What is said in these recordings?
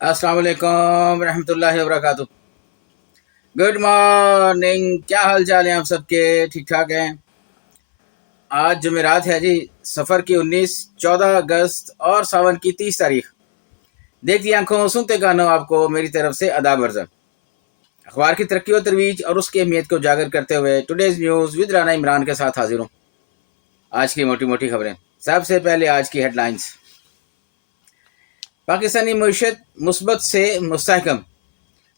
अस्सलाम वालेकुम रहमतुल्लाहि वबरकातुह। गुड मॉर्निंग, क्या हाल चाल है आप सबके? ठीक ठाक हैं? आज जुमेरात है जी। सफ़र की 19, 14 अगस्त और सावन की 30 तारीख। देखती आंखों सुनते कानों, आपको मेरी तरफ से आदाब अर्ज़। अखबार की तरक्की और तरवीज और उसकी अहमियत को उजागर करते हुए today's news with Rana Imran के साथ हाजिर हूँ। आज की मोटी मोटी खबरें। सबसे पहले आज की हेडलाइंस। पाकिस्तानी मईशत मुस्बत से मुस्तहकम,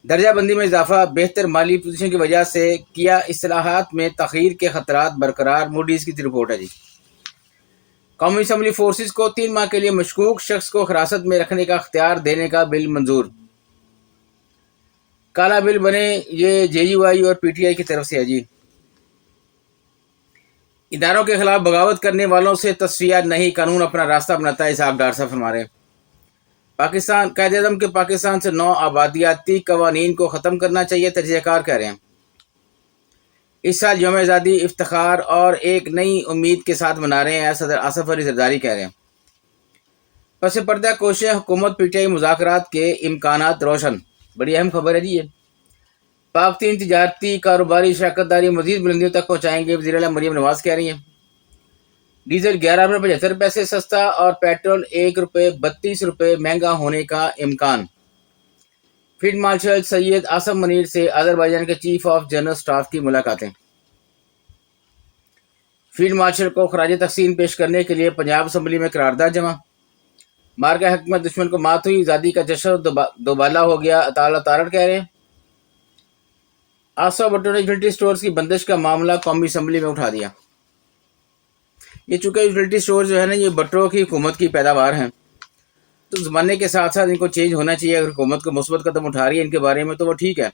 दर्जा बंदी में इजाफा, बेहतर माली पोजीशन की वजह से किया इस्लाहात में तखीर के खतरात बरकरार। मूडीज की रिपोर्ट है जी। कौमी असम्बली फोर्सेस को 3 माह के लिए मशकूक शख्स को हिरासत में रखने का अख्तियार देने का बिल मंजूर। काला बिल बने, ये जेयूआई और पीटीआई की तरफ से है जी। इदारों के खिलाफ बगावत करने वालों से तस्फिया नहीं, कानून अपना रास्ता बनाता है, साहब डॉक्टर साहब फरमा रहे हैं। पाकिस्तान कायद-ए-आज़म के पाकिस्तान से 9 आबादियाती कवानीन को ख़त्म करना चाहिए, तजज़ियाकार कह रहे हैं। इस साल यौम आज़ादी इफ्तिखार और एक नई उम्मीद के साथ मना रहे हैं, सदर आसिफ अली जरदारी कह रहे हैं। पस पर्दा कोशिश हुकूमत पीटीआई मुज़ाकरात के इम्कानात रोशन। बड़ी अहम खबर है जी ये। पाक चीन तिजारती कारोबारी शराकतदारी मजीद बुलंदियों तक पहुँचाएंगे, वज़ीर आला मरियम नवाज कह रही हैं। डीजल 11 रुपये 75 पैसे सस्ता और पेट्रोल 1 रुपये 32 रुपये महंगा होने का इम्कान। फील्ड मार्शल सैयद आसम मनीर से अजरबैजान के चीफ ऑफ जनरल स्टाफ की मुलाकातें। फील्ड मार्शल को खराज तहसीन पेश करने के लिए पंजाब असम्बली में करारदाद जमा। मार्का हक में दुश्मन को मात हुई, आज़ादी का जश्न दोबाला हो गया, अताला तारड़ कह रहे हैं। आसवा भट्टो ने यूटिलिटी स्टोर्स की बंदिश का मामला कौमी असम्बली में उठा दिया। ये चूंकि यूटिलिटी स्टोर जो है ना, ये भट्टो की हुकूमत की पैदावार हैं, तो ज़माने के साथ साथ इनको चेंज होना चाहिए। अगर हुकूमत को मुस्बत कदम उठा रही है इनके बारे में तो वो ठीक है।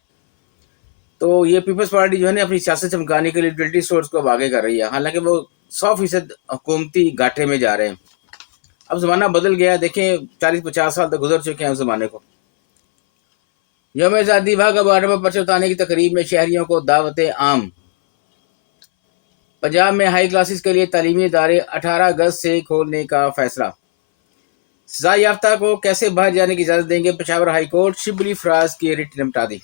तो ये पीपल्स पार्टी जो है ना, अपनी सियासत चमकाने के लिए यूटिलिटी स्टोर्स को अब आगे कर रही है, हालांकि वो 100% हुकूमती घाटे में जा रहे हैं। अब ज़माना बदल गया, देखें 40-50 साल तक गुजर चुके हैं उस ज़माने को। यौम आज़ादी वाघा बॉर्डर पर पर्चे उतारने की तकरीब में शहरियों को दावत आम। पंजाब में हाई क्लासेस के लिए तालीमी इदारे 18 अगस्त से खोलने का फैसला। सजा याफ्ता को कैसे बाहर जाने की इजाज़त देंगे, पेशावर हाई कोर्ट शिबली फराज की रिट निपटा दी।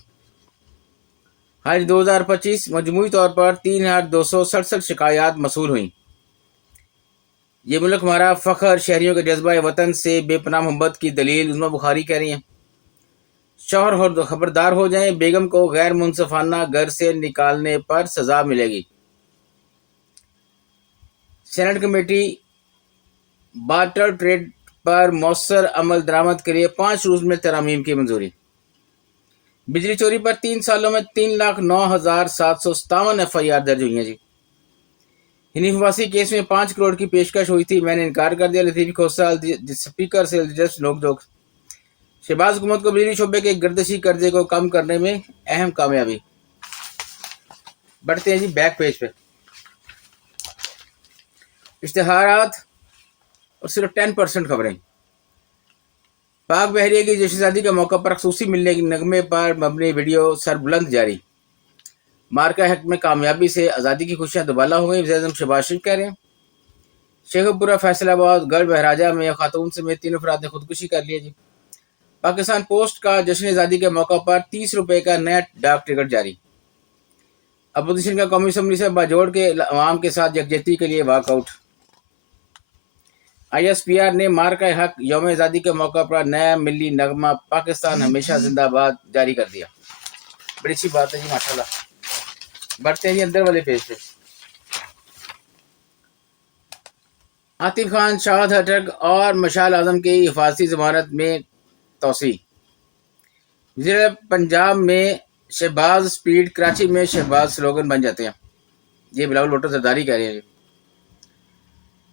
हज 2025 मजमूई तौर पर 3267 शिकायत मसूल हुई। ये मुल्क हमारा फ़ख्र, शहरियों के जज्बा वतन से बेपनाह मोहब्बत की दलील, उज़्मा बुखारी कह रही हैं। शौहर खबरदार हो जाएं, बेगम को गैर मुनसफाना घर से निकालने पर सजा मिलेगी। सेनेट कमेटी बार्टर ट्रेड पर मौसर अमल दरामद के लिए 5 रूज में तरामीम की मंजूरी। बिजली चोरी पर 3 सालों में 3,09,757 FIR दर्ज हुई हैं जी। हिनीफवासी केस में 5 करोड़ की पेशकश हुई थी, मैंने इनकार कर दिया। लतीफ़ी खोसा स्पीकर से दिलचस्प नोकझोंक। शहबाज हुकूमत को बिजली शोबे के गर्दिशी कर्जे को कम करने में अहम कामयाबी। बढ़ते हैं जी बैक पेज पे। इश्तिहारात और सिर्फ 10% खबरें। पाक बहरिया की जश्न शादी के मौका पर खसूसी मिलने के नगमे पर मबनी वीडियो सरबुलंद जारी। मार्का हक में कामयाबी से आज़ादी की खुशियां दुबाला हो गई, वज़ीर-ए-आज़म शहबाज शरीफ कह रहे हैं। शेखपुरा फैसलाबाद गढ़ बहराजा में खातून समेत 3 अफराद ने खुदकुशी कर ली जी। पाकिस्तान पोस्ट का जश्न आज़ादी के मौका पर 30 रुपये का नया डाक टिकट जारी। अपोजिशन का कौमी असम्बली से बाजोड़ के अवाम के साथ यकजहती के लिए वाकआउट। ISPR ने मार्का हक यौम आज़ादी के मौका पर नया मिली नगमा पाकिस्तान हमेशा जिंदाबाद जारी कर दिया। बड़ी अच्छी बात है जी, माशाल्लाह। बढ़ते हैं जी अंदर वाले पेज पे। आतिफ खान, शाहद हटक और मशाल आजम की हिफाजती जमानत में तोसी। वज़ीर पंजाब में शहबाज स्पीड, कराची में शहबाज स्लोगन बन जाते हैं। ये बिलावल भुट्टो जरदारी कह रहे हैं।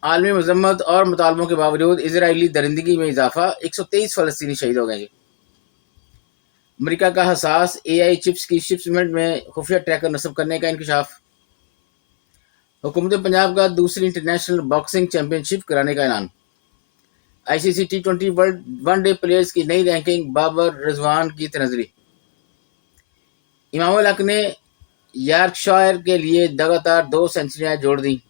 आलमी मजम्मत और मुतालबों के बावजूद इजराइली दरिंदगी में इजाफा, 123 फ़लस्तीनी शहीद हो गए जी। अमरीका का हसास AI चिप्स की शिपमेंट में खुफिया ट्रैकर नस्ब करने का इंकशाफ। हुकूमत पंजाब का दूसरी इंटरनेशनल बॉक्सिंग चैंपियनशिप कराने का ऐलान। ICC T20 world one day players की नई रैंकिंग, बाबर रिजवान की तनज़री। इमामुल हक ने यॉर्कशायर के लिए लगातार 2 सेंचुरियां जोड़ दी।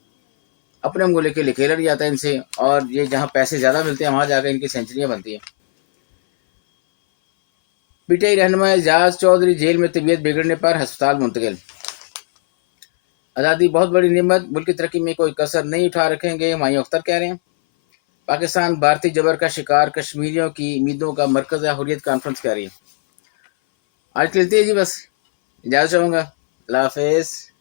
अपने मुल्क के लिए खेला नहीं जाता इनसे, और ये जहां पैसे ज़्यादा मिलते हैं वहां जाकर इनकी सेंचुरियां बनती हैं। پی ٹی آئی رہنما اعجاز چودھری جیل میں طبیعت بگڑنے پر ہسپتال منتقل۔ آزادی بہت بڑی نعمت، ملک کی ترقی میں کوئی کسر نہیں اٹھا رکھیں گے، ہمایوں اختر کہہ رہے ہیں۔ پاکستان بھارتی جبر کا شکار، کشمیریوں کی امیدوں کا مرکز ہے، حریت کانفرنس کہہ رہی ہے۔ آج کے لیے جی بس اجازت چاہوں گا، اللہ حافظ۔